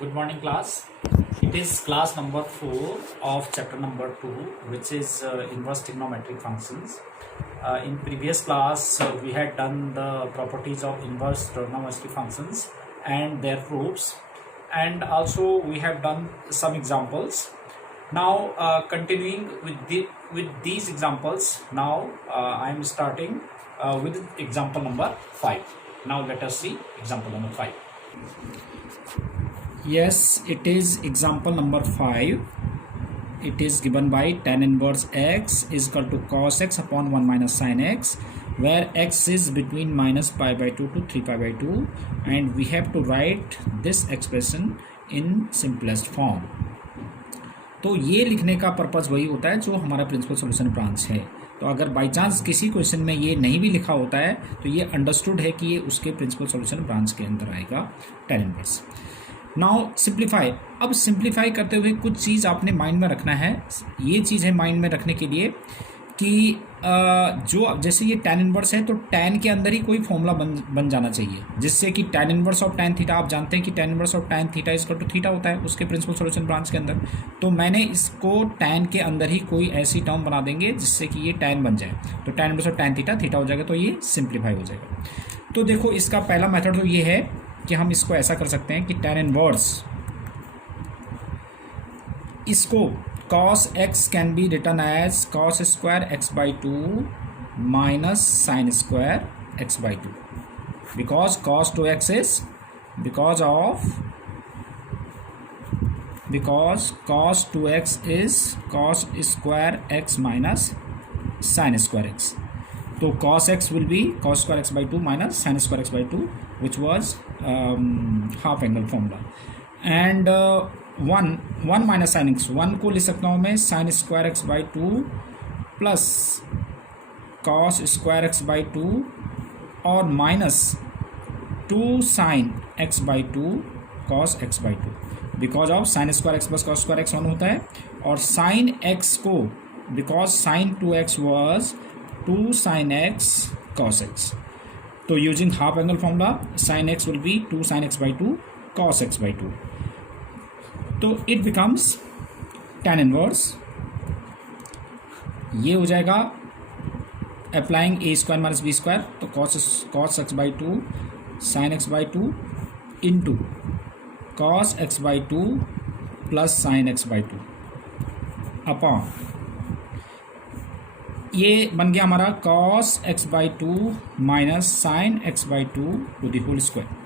Good morning, class. It is class number 4 of chapter number 2, which is inverse trigonometric functions. In previous class, we had done the properties of inverse trigonometric functions and their proofs, and also we have done some examples. Now, continuing with these examples, now I am starting with example number 5. Now, let us see example number 5. Yes, it is example number 5. It is given by tan inverse x is equal to cos x upon 1 minus sin x, where x is between minus pi by 2 to 3 pi by 2, and we have to write this expression in simplest form. तो ये लिखने का purpose वही होता है जो हमारा principal solution branch है. तो अगर बाई चांस किसी क्वेश्चन में ये नहीं भी लिखा होता है तो ये अंडरस्टूड है कि ये उसके प्रिंसिपल सॉल्यूशन ब्रांच के अंदर आएगा tan इनवर्स. Now simplify. अब सिंप्लीफाई करते हुए कुछ चीज़ आपने माइंड में रखना है. ये चीज़ है माइंड में रखने के लिए कि जो जैसे ये tan इनवर्स है तो tan के अंदर ही कोई फॉर्मूला बन जाना चाहिए, जिससे कि tan inverse of tan theta, आप जानते हैं कि tan inverse of tan theta is equal to theta होता है उसके प्रिंसिपल सॉल्यूशन ब्रांच के अंदर. तो मैंने इसको tan के अंदर ही कोई ऐसी टर्म बना देंगे जिससे कि ये tan बन जाए. तो tan inverse of tan theta theta हो जाएगा, तो ये सिंप्लीफाई हो जाएगा. तो देखो इसका पहला मेथड तो ये है कि हम इसको ऐसा कर सकते हैं कि tan इनवर्स इसको cos x can be written as cos square x by 2 minus sin square x by 2, because cos 2x is because cos 2x is cos square x minus sin square x. So cos x will be cos square x by 2 minus sin square x by 2, which was half angle formula. And 1 minus sine x, 1 को लिख सकता हूँ मैं sine square x by 2 plus cos square x by 2 और minus 2 sine x by 2 cos x by 2, because of sine square x plus cos square x 1 होता है. और sine x को because sine 2x was 2 sine x cos x, तो using half angle formula sine x will be 2 sine x by 2 cos x by 2. तो it becomes tan inverse, ये हो जाएगा applying a square minus b square, तो cos x by 2 sine x by 2 into cos x by 2 plus sine x by 2 upon ये बन गया हमारा cos x by 2 minus sine x by 2 to the whole square.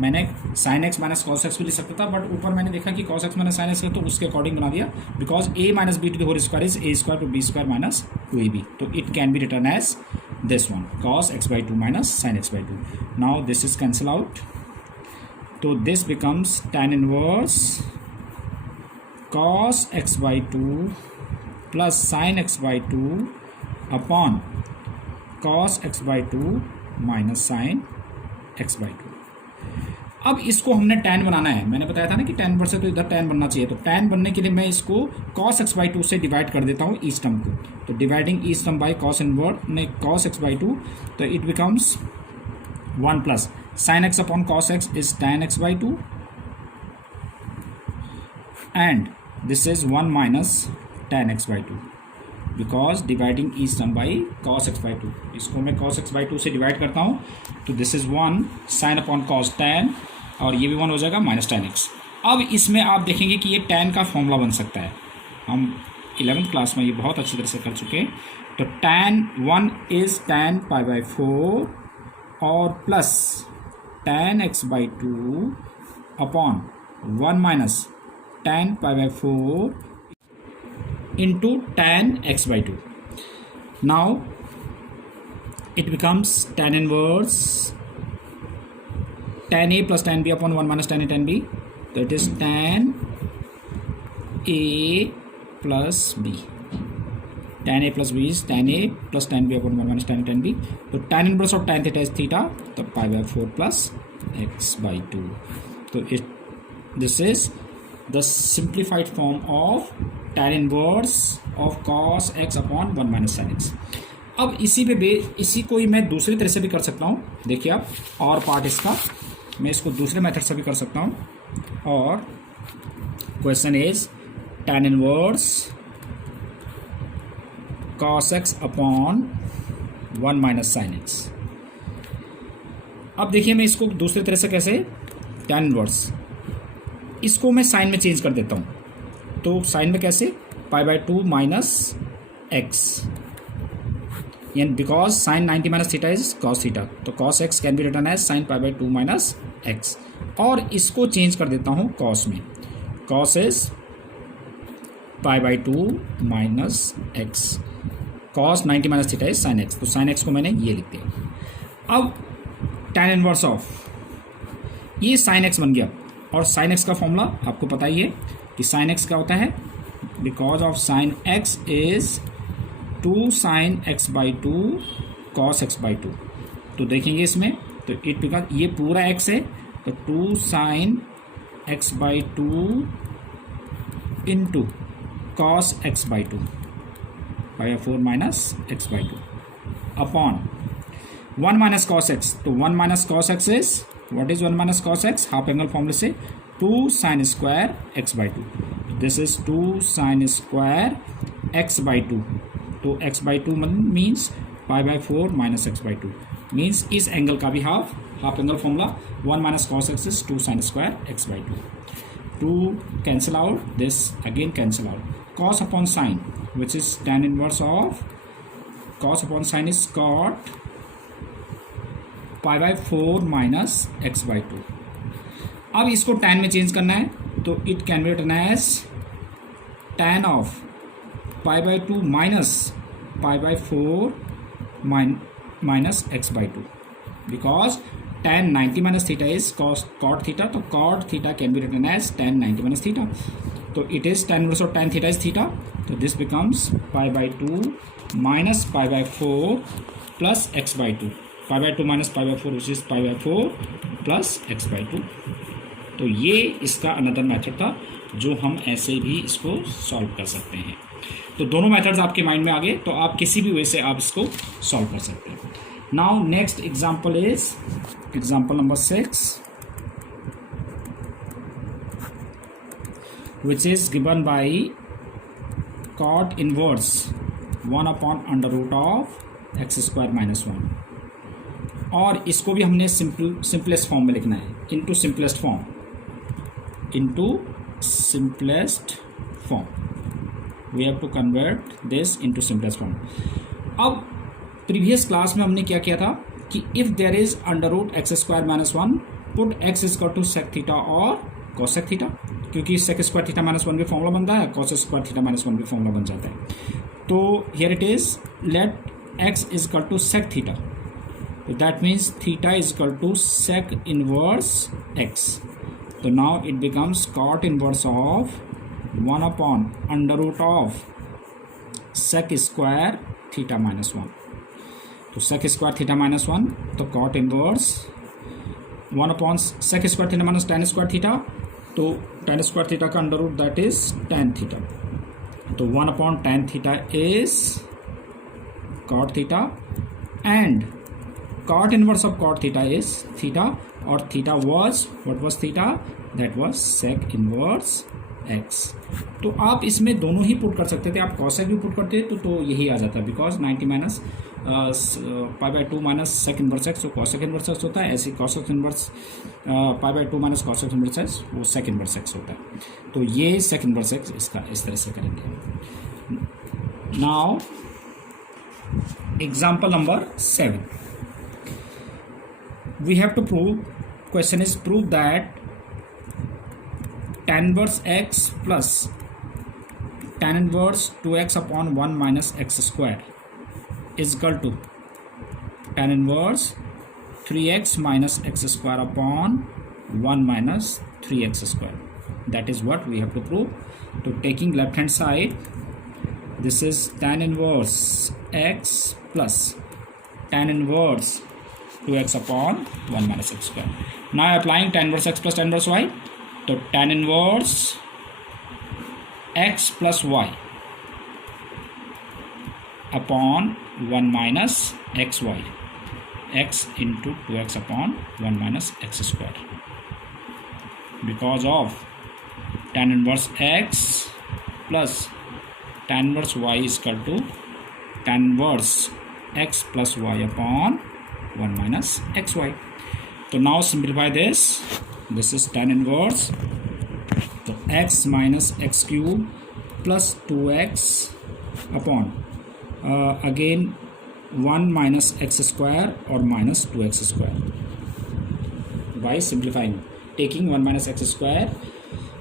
मैंने sine x minus cos x भी लिख सकता था, but ऊपर मैंने देखा कि cos x minus sine x है तो उसके अकॉर्डिंग बना दिया, because a minus b to the whole square is a square to b square minus 2ab. तो it can be written as this one, cos x by 2 minus sine x by 2. Now this is cancel out, तो this becomes tan inverse cos x by 2 plus sine x by 2 upon cos x by 2 minus sine x by 2. अब इसको हमने tan बनाना है. मैंने बताया था ना कि tan इनवर्स से तो इधर tan बनना चाहिए, तो tan बनने के लिए मैं इसको cos x बाई 2 से डिवाइड कर देता हूँ ईच टर्म को. तो dividing each term by cos inverse ने cos x बाई 2, तो it becomes 1 plus sin x upon cos x is tan x by 2 and this is 1 minus tan x by 2, because dividing each term by cos x by 2. इसको मैं cos x by 2 से divide करता हूँ, तो this is 1 sine upon cos tan, और ये भी 1 हो जाएगा माइनस tan x. अब इसमें आप देखेंगे कि ये tan का फॉर्मूला बन सकता है. हम 11th क्लास में ये बहुत अच्छी तरह से कर चुके हैं. तो tan 1 is tan pi by 4 और plus tan x by 2 upon 1 minus tan pi by 4 into tan x by 2. Now it becomes tan inverse tan a plus tan b upon 1 minus tan a tan b. So it is tan a plus b. Tan a plus b is tan a plus tan b upon 1 minus tan a tan b. So tan inverse of tan theta is theta, so pi by 4 plus x by 2. So this is the simplified form of tan inverse of cos x upon 1 minus sin x. अब इसी को ही मैं दूसरी तरह से भी कर सकता हूँ. देखिए आप और पार्ट इसका मैं इसको दूसरे मेथड से भी कर सकता हूँ. और question is tan inverse cos x upon 1 minus sine x. अब देखिए मैं इसको दूसरी तरह से कैसे, tan इनवर्स इसको मैं साइन में चेंज कर देता हूँ. तो साइन में कैसे, π/2 माइनस एक्स, यानी because sine 90 minus theta is cos theta, तो cos x can be written as sine π/2 minus x. और इसको चेंज कर देता हूँ कॉस में, cos is π/2 minus x, cos 90 minus theta is sine x, तो साइन एक्स को मैंने ये लिख दिया. अब tan इनवर्स ऑफ ये साइन एक्स बन गया. और साइन एक्स का फॉर्मूला आपको पता ही है कि साइन एक्स क्या होता है, because of sine x is 2 sine x/2 cos x/2. तो देखेंगे इसमें तो इट बिकॉज ये पूरा x है, तो 2 sine x/2 into cos x/2 π/4 minus x/2 upon 1 minus cos x. तो 1 minus cos x is what is 1 minus cos x, half angle फॉर्मूले से 2 sine square x/2. This is 2 sine square x/2. तो x/2 means π/4 minus x/2 means इस angle का भी half angle formula 1 minus cos x is 2 sine square x/2. 2 cancel out, this again cancel out. Cos upon sine which is tan inverse of cos upon sine is cot π/4 minus x/2. अब इसको tan में change करना है, तो it can be written as tan of π/2 minus π/4 minus x/2. Because tan 90 minus theta is cot theta, तो cot theta can be written as tan 90 minus theta. तो it is tan inverse of tan theta is theta, तो this becomes π/2 minus π/4 plus x/2. π/2 minus π/4 which is π/4 plus x/2. तो ये इसका another method था जो हम ऐसे भी इसको सॉल्व कर सकते हैं. तो दोनों मेथड्स आपके माइंड में आ गए, तो आप किसी भी वे से आप इसको सॉल्व कर सकते हैं. Now next example is example number 6 which is given by cot inverse 1 upon under root of x square minus 1. और इसको भी हमने सिंपलेस्ट फॉर्म में लिखना है, into simplest form, into simplest form. We have to convert this into simplest form. अब previous class में हमने क्या किया था कि if there is under root x square minus 1 put x equal to sec theta और कॉसेक थीटा, क्योंकि sec square theta minus 1 भी फॉर्मूला बनता है, कॉस स्क्वायर थीटा माइनस 1 भी फॉर्मूला बन जाता है. तो here it is let x is equal to sec theta, that means theta is equal to sec inverse x. So now it becomes cot inverse of 1 upon under root of sec square theta minus 1. तो sec square theta minus 1, तो cot inverse 1 upon sec square theta minus tan square theta, तो tan square theta का under root that is tan theta. तो 1 upon tan theta is cot theta and cot inverse of cot theta is theta, और theta was what was theta, that was sec inverse x. तो आप इसमें दोनों ही put कर सकते थे, आप cosec भी पुट करते तो यही आ जाता, because 90 minus π/2 minus sec inverse x, तो cosec इनवर्स एक्स होता है. ऐसे cosec inverse π/2 minus cosec inverse x वो सेक इनवर्स एक्स होता है. तो ये सेक इनवर्स एक्स इसका इस तरह से करेंगे. Now example number 7. We have to prove, question is prove that tan inverse x plus tan inverse 2x upon 1 minus x square is equal to tan inverse 3x minus x square upon 1 minus 3x square. That is what we have to prove. So taking left hand side, this is tan inverse x plus tan inverse 2x upon 1 minus x square. Now applying tan inverse x plus tan inverse y, तो tan inverse x plus y upon 1 minus xy. x into 2x upon 1 minus x square, because of tan inverse x plus tan inverse y is equal to tan inverse x plus y upon 1 minus xy. So now simplify this. This is tan inverse. So x minus x cube plus 2x upon again 1 minus x square or minus 2x square, by simplifying, taking 1 minus x square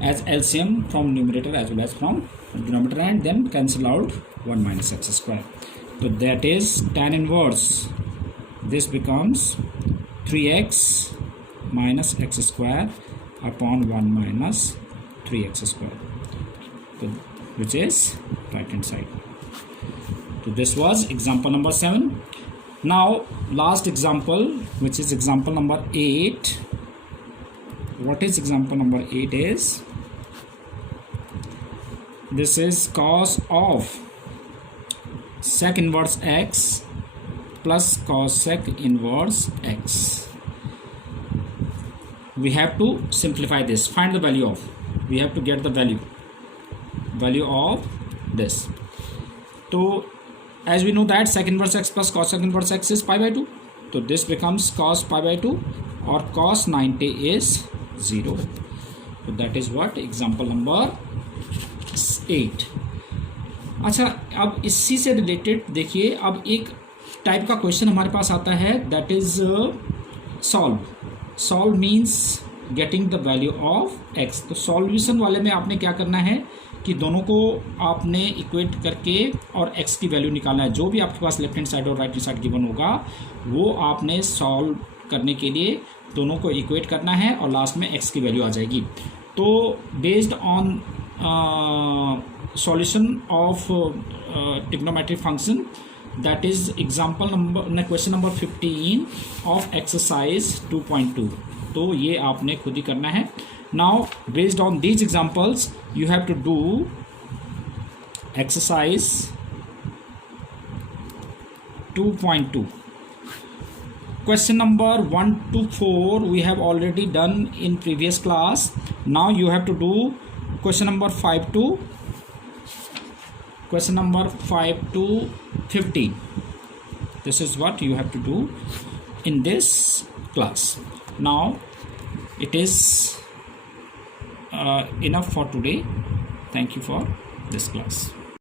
as LCM from numerator as well as from denominator, and then cancel out 1 minus x square. So that is tan inverse. This becomes 3x minus x square upon 1 minus 3x square, so, which is right hand side. So this was example number 7. Now last example, which is example number 8. What is example number 8 is, this is cos of sec inverse x plus cos sec inverse x. We have to simplify this, find the value of, we have to get the value of this. So as we know that sec inverse x plus cos sec inverse x is pi by 2, so this becomes cos pi by 2 or cos 90 is 0. So that is what example number 8. अच्छा, अब इसी से related देखिए, अब एक type का question हमारे पास आता है, that is solve means getting the value of x. तो सॉल्यूशन वाले में आपने क्या करना है कि दोनों को आपने इक्वेट करके और x की वैल्यू निकालना है. जो भी आपके पास लेफ्ट हैंड साइड और राइट हैंड साइड गिवन होगा वो आपने सॉल्व करने के लिए दोनों को इक्वेट करना है और लास्ट में x की वैल्यू आ जाएगी. तो based on solution of trigonometric function, that is example number question number 15 of exercise 2.2. तो ये आपने खुद ही करना है. Now based on these examples you have to do exercise 2.2. Question number 1 to 4 we have already done in previous class. Now you have to do question number 5 to 15. This is what you have to do in this class. Now it is enough for today. Thank you for this class.